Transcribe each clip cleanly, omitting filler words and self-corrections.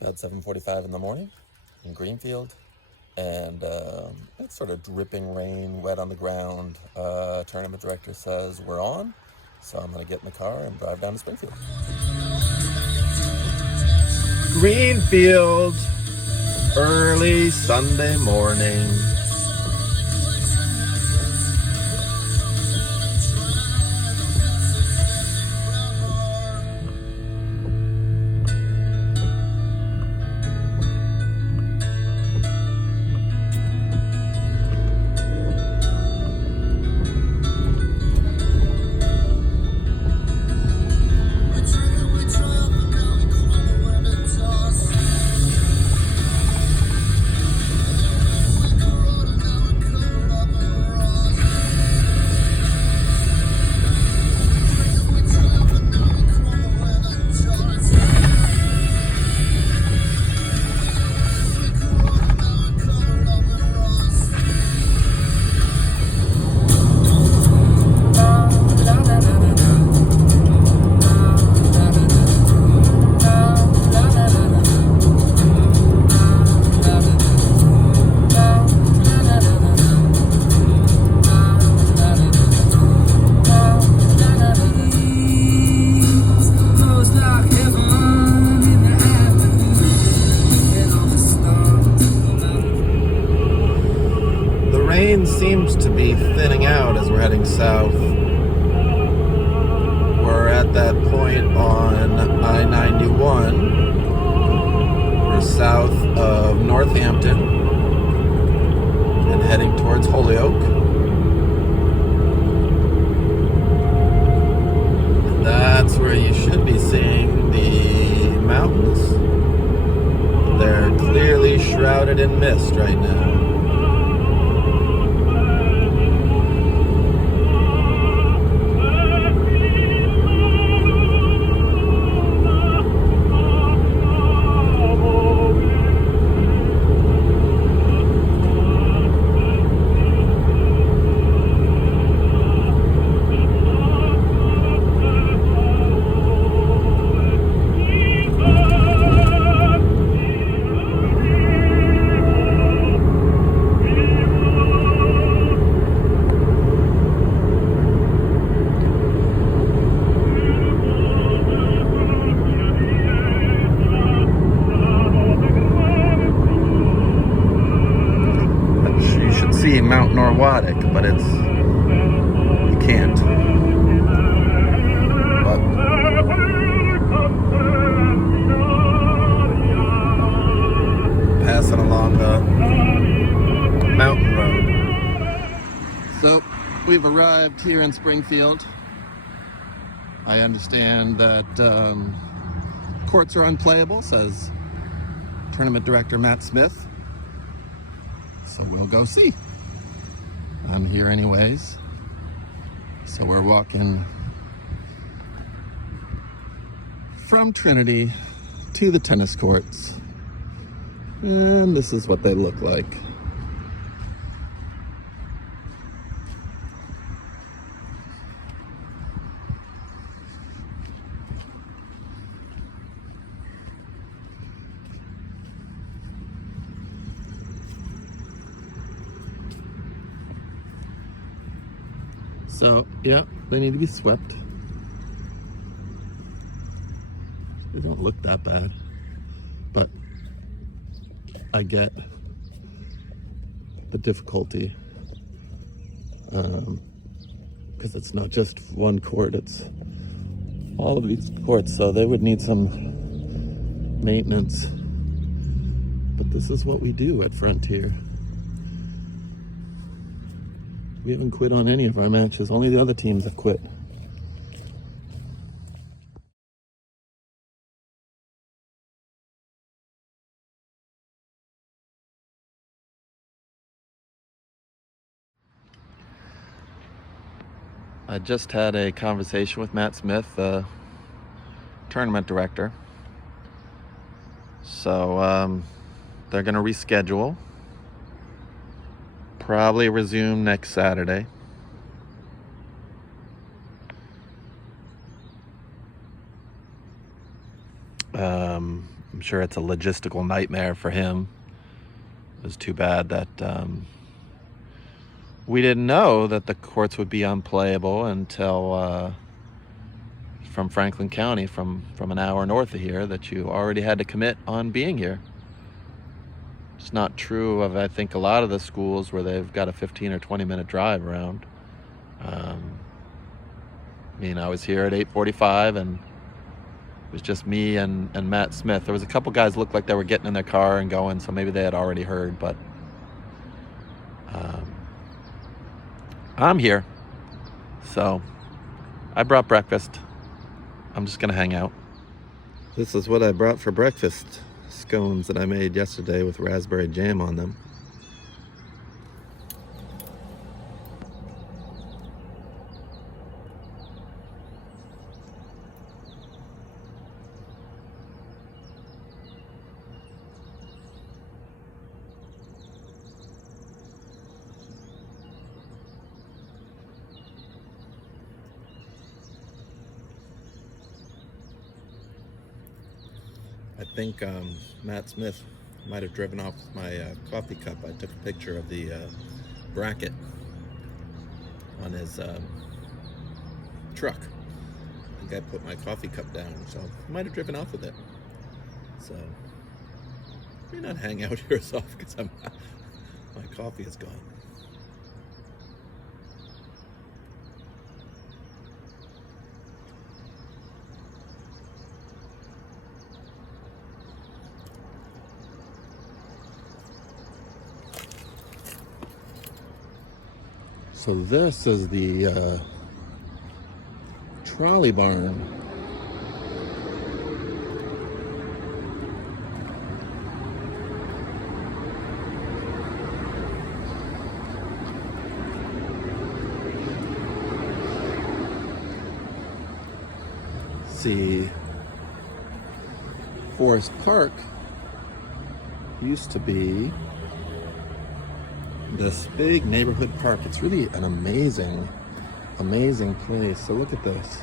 About 7:45 in the morning in Greenfield, and it's sort of dripping rain, wet on the ground. Tournament director says we're on, so I'm going to get in the car and drive down to Springfield. Greenfield, early Sunday morning. Rain seems to be thinning out as we're heading south. We're at that point on I-91. We're south of Northampton and heading towards Holyoke. And that's where you should be seeing the mountains. They're clearly shrouded in mist right now. Mount Norwatic, but you can't. But passing along the mountain road. So we've arrived here in Springfield. I understand that courts are unplayable, says tournament director Matt Smith. So we'll go see. I'm here anyways. So we're walking from Trinity to the tennis courts. And this is what they look like. So, yeah, they need to be swept. They don't look that bad, but I get the difficulty because it's not just one court, it's all of these courts, so they would need some maintenance. But this is what we do at Frontier. We haven't quit on any of our matches. Only the other teams have quit. I just had a conversation with Matt Smith, the tournament director. So they're going to reschedule. Probably resume next Saturday. I'm sure it's a logistical nightmare for him. It was too bad that we didn't know that the courts would be unplayable until from Franklin County, from an hour north of here, that you already had to commit on being here. It's not true of, I think, a lot of the schools where they've got a 15 or 20-minute drive around. I mean, I was here at 8:45, and it was just me and Matt Smith. There was a couple guys looked like they were getting in their car and going, so maybe they had already heard, but I'm here. So I brought breakfast. I'm just gonna hang out. This is what I brought for breakfast. Scones that I made yesterday with raspberry jam on them. I think Matt Smith might have driven off with my coffee cup. I took a picture of the bracket on his truck. I think I put my coffee cup down, so he might have driven off with it. So I may not hang out here as often because my coffee is gone. So this is the trolley barn. See, Forest Park used to be this big neighborhood park. It's really an amazing place. So look at this.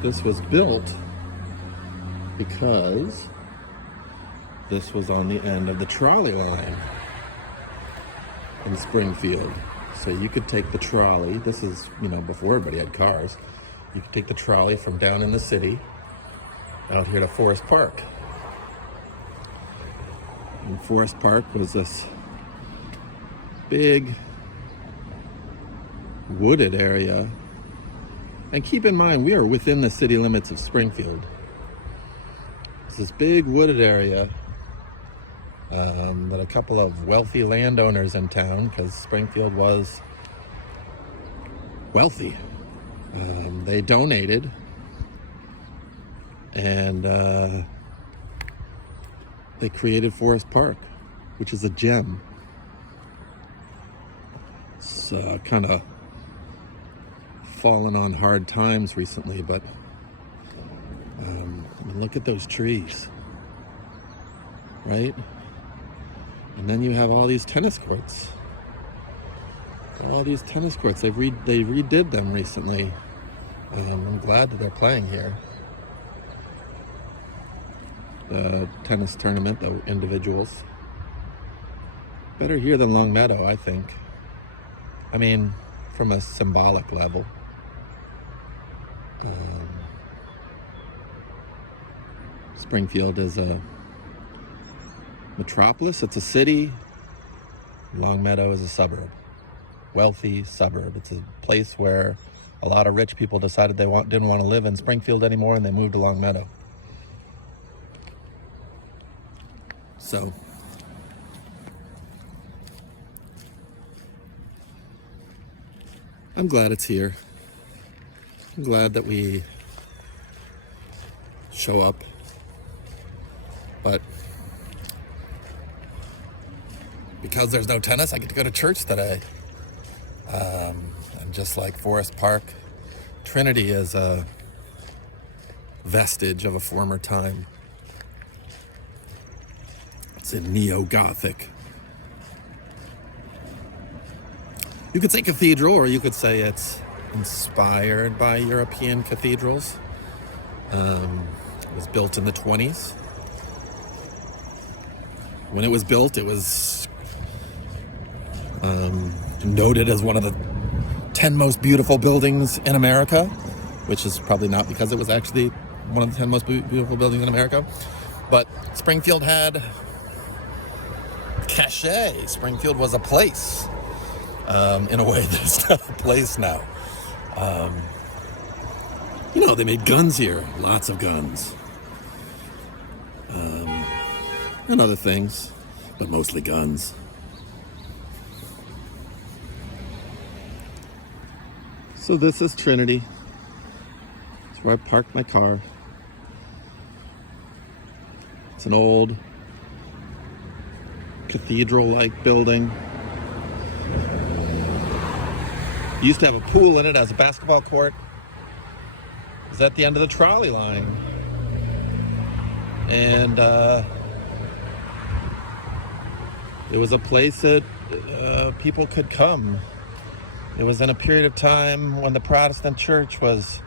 This was built because this was on the end of the trolley line in Springfield. So you could take the trolley. This is, before everybody had cars. You could take the trolley from down in the city out here to Forest Park. And Forest Park was this big wooded area. And keep in mind, we are within the city limits of Springfield. It's this big wooded area that a couple of wealthy landowners in town, because Springfield was wealthy, they donated, and they created Forest Park, which is a gem. It's kind of fallen on hard times recently, but look at those trees, right? And then you have all these tennis courts. All these tennis courts, they redid them recently. I'm glad that they're playing here. The tennis tournament, the individuals. Better here than Long Meadow, I think. I mean, from a symbolic level. Springfield is a metropolis. It's a city. Long Meadow is a suburb. Wealthy suburb. It's a place where a lot of rich people decided they didn't want to live in Springfield anymore, and they moved to Long Meadow. So I'm glad it's here. I'm glad that we show up. But because there's no tennis, I get to go to church today. And just like Forest Park, Trinity is a vestige of a former time. It's in neo-Gothic. You could say cathedral, or you could say it's inspired by European cathedrals. It was built in the 20s. When it was built, it was noted as one of the 10 most beautiful buildings in America, which is probably not because it was actually one of the 10 most beautiful buildings in America. But Springfield had cachet. Springfield was a place in a way that's not a place now. They made guns here, lots of guns. And other things, but mostly guns. So this is Trinity. It's where I parked my car. It's an old cathedral-like building. It used to have a pool in it as a basketball court. It was at the end of the trolley line. And it was a place that people could come. It was in a period of time when the Protestant church was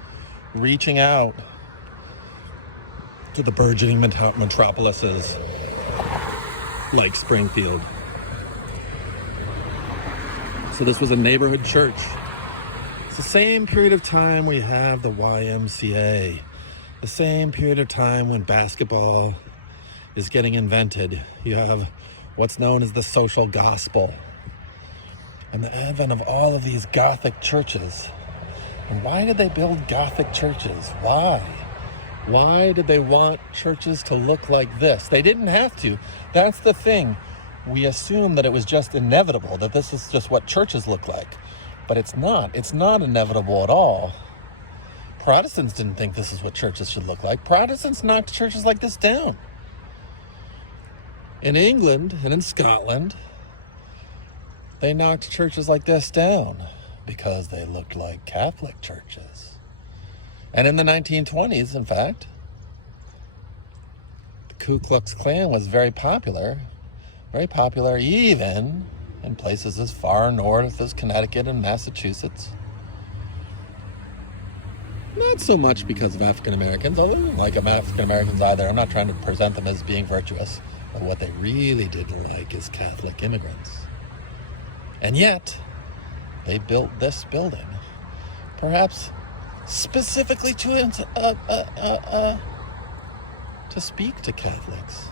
reaching out to the burgeoning metropolises like Springfield. So this was a neighborhood church. It's the same period of time we have the YMCA. The same period of time when basketball is getting invented. You have what's known as the social gospel. And the advent of all of these Gothic churches. And why did they build Gothic churches? Why? Why did they want churches to look like this? They didn't have to. That's the thing. We assume that it was just inevitable, that this is just what churches look like. But it's not. It's not inevitable at all. Protestants didn't think this is what churches should look like. Protestants knocked churches like this down. In England and in Scotland, they knocked churches like this down because they looked like Catholic churches. And in the 1920s, in fact, the Ku Klux Klan was very popular even in places as far north as Connecticut and Massachusetts. Not so much because of African Americans, although I don't like African Americans either. I'm not trying to present them as being virtuous. But what they really didn't like is Catholic immigrants. And yet, they built this building, perhaps specifically to speak to Catholics.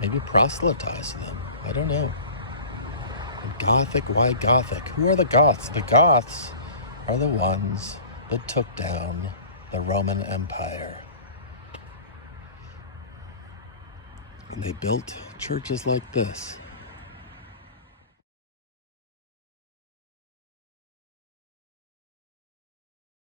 Maybe proselytize them. I don't know. And Gothic, why Gothic? Who are the Goths? The Goths are the ones that took down the Roman Empire. And they built churches like this.